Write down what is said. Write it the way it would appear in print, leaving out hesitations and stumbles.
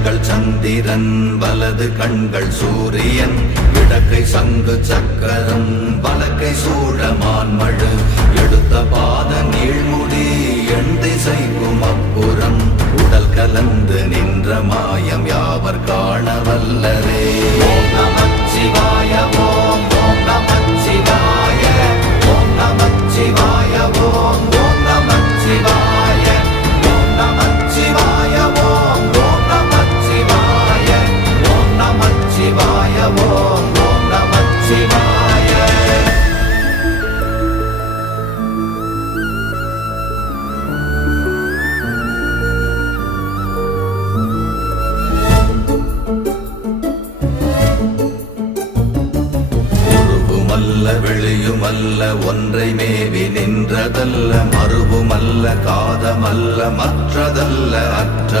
கண்கள் சந்திரன் வலது கண்கள் சூரியன் இடக்கை சங்கு சக்கரம் வலக்கை சூழமான்மழு எடுத்த பாத நீழ்முடி எண் திசைக்கும் அப்புறம் உடல் கலந்து நின்ற மாயம் யாவர் காண வல்லரே. ஓம் நமச்சிவாய ஓம் ஓம் நமச்சிவாய ஓம் நமச்சிவாய ஓம் ஓம் நமச்சிவாய ஓம் நமச்சிவாய ஓம் ஓம் நமச்சிவாய ஓம் நமச்சிவாய ஓம் ஓம் நமச்சிவாய. வெளியுமல்ல ஒன்றை மேவி நின்றதல்ல மறுவுமல்ல காதமல்ல மற்றதல்ல அற்றது